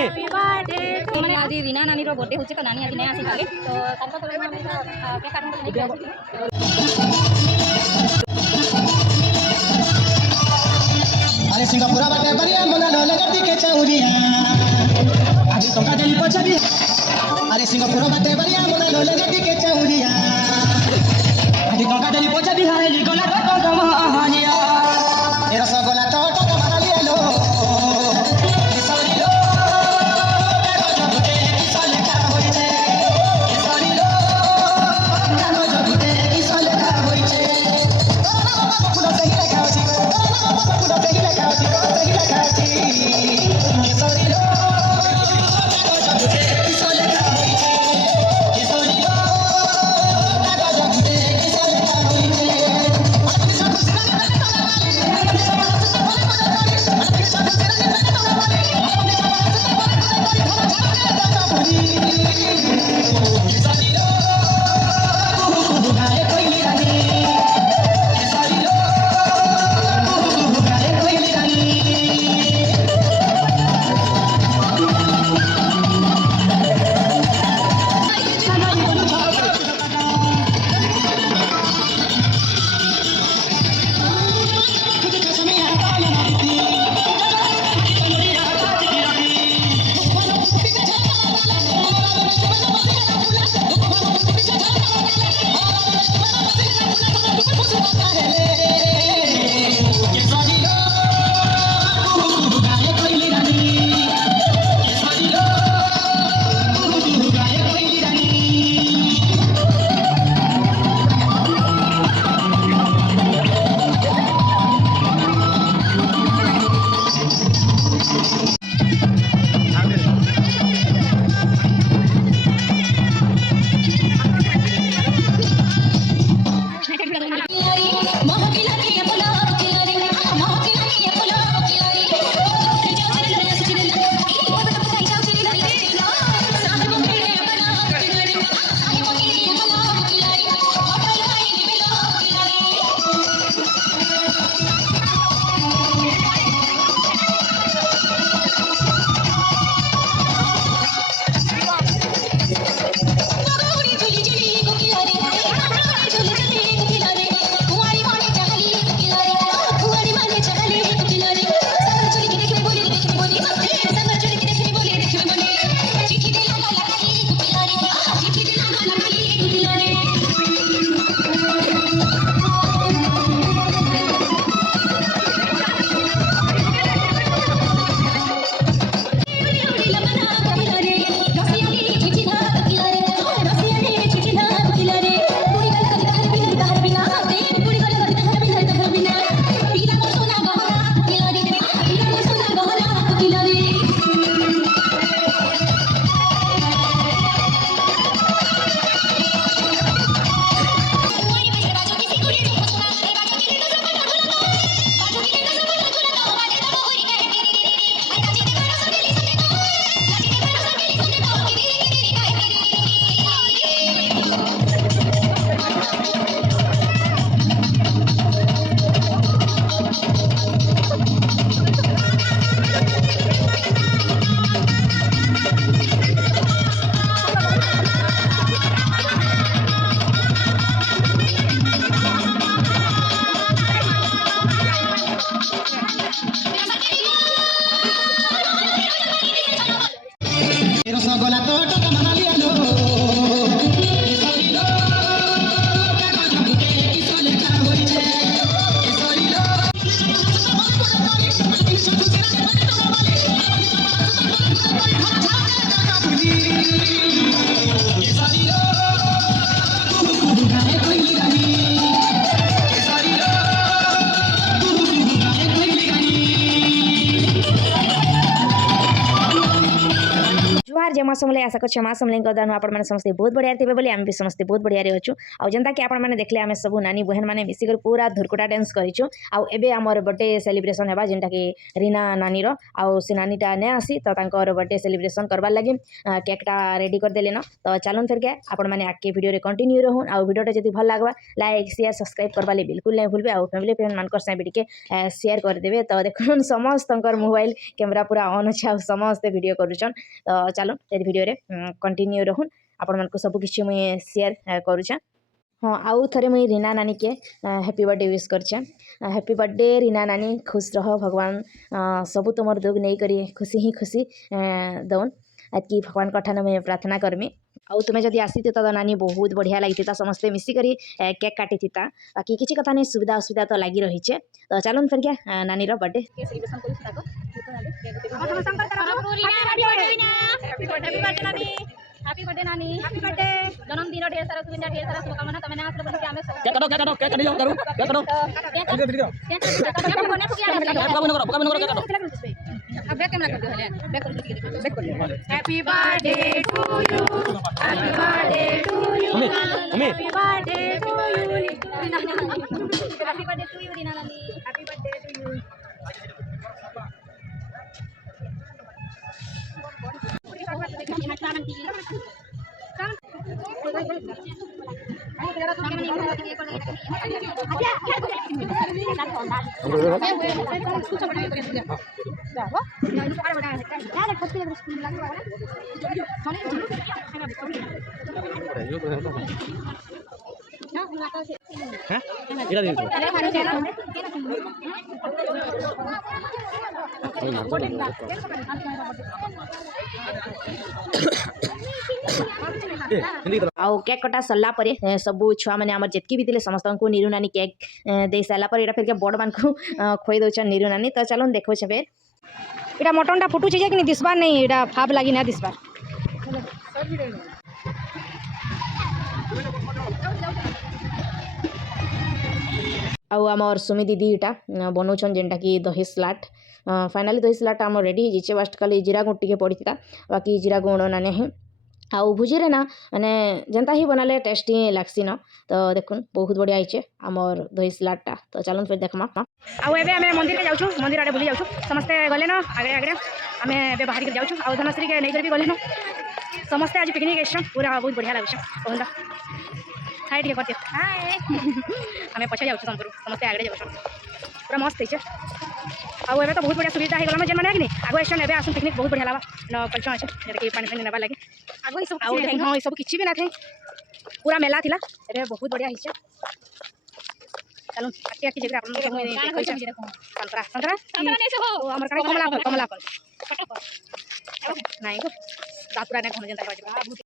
ନାନୀ ମାନେ ଆଜି ରୀନା ନାନୀର ବର୍ଥଡେ ହଉଛି ତ ନାନୀ ଆଜି ନାଇଁ ଆସିପାରେ ତ ତାଙ୍କ ତରଫରୁ ଆମେ କେକ୍ କାଟନ୍ତୁ ନେଇକି ଆସିଛୁ। अरे सिंगापुरा बाटे बढ़िया मोला लोला गति के चौरिया आज टंका देली पछबी अरे सिंगापुरा बाटे बढ़िया मोला लोला गति के चौरिया आज टंका देली पछबी हाली गोला तो गमहानिया ए रसगोला तो टका मारा लो सॉरी लो जब के किसल का होई छे सॉरी लो जब के किसल का होई छे फुला सही लगा छी फुला सही लगा छी सही लगा छी सॉरी लो जब के किसल का होई छे सॉरी लो जब के किसल का होई छे जुहार जय माँ समले आशा कर माँ समले दान आप समस्ते बहुत बढ़िया थे बोली आम भी समस्ते बहुत बढ़िया अच्छु आउ जनता कि आपने देखले आम सब नानी बहन मैंने मिसिक पूरा धुरकुटा डांस करूँ आउ एबे आमर बर्थडे सेलिब्रेशन है जेनटा कि रीना नानी आउ से नानीटा नहीं आसी तो बर्थडे सेलिब्रेशन करवार लगे केकटा रेडी करदेले न तो चलन फिर के आपण मैंने आगे वीडियो कंटिन्यू रहूँ आउ वीडियोटा जब भल लगा लाइक शेयर सब्सक्राइब करवा बिल्कुल नहीं भूलबे आउ फैमिली फ्रेंड मान भी शेयर करदेवे तो देखो समस्त मोबाइल कैमरा पूरा ऑन अच्छे समस्ते वीडियो करुचन तो चलो वीडियो कंटिन्यू रहूँ आपण मानक सब किसी मुझे शेयर करुचा हाँ आउ थे मुई रीना नानी के हैप्पी बर्थडे विश करछे हैप्पी बर्थडे रीना नानी खुश रह भगवान सबू तुम दुख नहीं करी खुशी ही खुशी दौन कि भगवान कठान मुझे प्रार्थना करमी आउ तुम्हें जब आसी तो नानी बहुत बढ़िया लगी था समस्ते मिसिकी केक काटी था बाकी किसी कथा नहीं सुविधा असुविधा तो लगी रही है तो चलो फिर क्या नानी बर्थडे हैप्पी बर्थडे नानी हैप्पी बर्थडे जन्मदिन ढेर सारा शुभकामना ढेर सारा शुभकामना तमने हाथ बन के हमें क्या करो क्या करो अब बैक कैमरा कर दो हले बैक कर दो happy birthday to you happy birthday to you happy birthday to you happy birthday to you Reena नानी हैप्पी बर्थडे टू यू आउ केक कटा सरला परे सबू छुआ मैंने आम जितकी भी थे समस्त को नीरू नानी केक दे सारा पर यहाँ फिर बड़ मान को खोई दौन नीरू नानी तो चलो देखो छे यहाँ मटन टा फुटुचे कि नहीं दिसबार नहीं यहाँ फाप लगी ना दिसबार आउ आमर सुमी दीदी यहाँ बनाऊन जेनटा कि दही स्लाट फाइनाली दही स्लाट आम रेडी हो बास्ट खाली जीरा गुड़ टे पड़ी था बाकी जीरा गुड़ ना नहीं आउ भुजी रे ना माने जनता ही बनाले टेस्टी लागसी न तो देखुन बहुत बढ़िया होइछे आमर दही स्लाटटा तो चलन फिर देखमा आउ एबे हमें मंदिर के जाउछु मंदिर आडे बुली जाउछु समस्त गले न आगे आगे हमें एबे बाहर के जाउछु आउ धनश्री के नहीं कर भी गले न समस्त आज पिकनिक एसन पूरा बहुत बढ़िया लागुछ कहंदा हाय ठीक करते हाय हमें पछे जाउछु समस्त आगे जाउछु पूरा मस्त होइछे आउ एबे तो बहुत बढ़िया सुविधा हो गला जेन माने कि नहीं आगो एसन एबे आसन पिकनिक बहुत बढ़िया लागा न कल्चर अछि जेटा कि पानी पानी नेबा लागे आगो सब हाँ सब किसी भी ना थे पूरा मेला थिला एबे बहुत बढ़िया हिचे चलो आके आके जगह अपन संतरा संतरा नहीं से हो हमर कमला फल नहीं गो दातुरा ने घन जनता